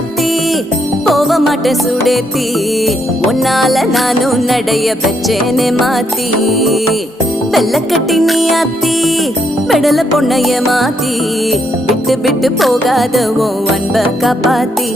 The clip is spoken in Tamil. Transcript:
ஆத்தி போக மாட்டேன் சுடேத்தி உன்னால நானும் நடைய பெச்சேனே மாத்தி வெள்ளக்கட்டி நீ ஆத்தி பெடல பொண்ணைய மாத்தி விட்டு விட்டு போகாத உன் அன்ப காப்பாத்தி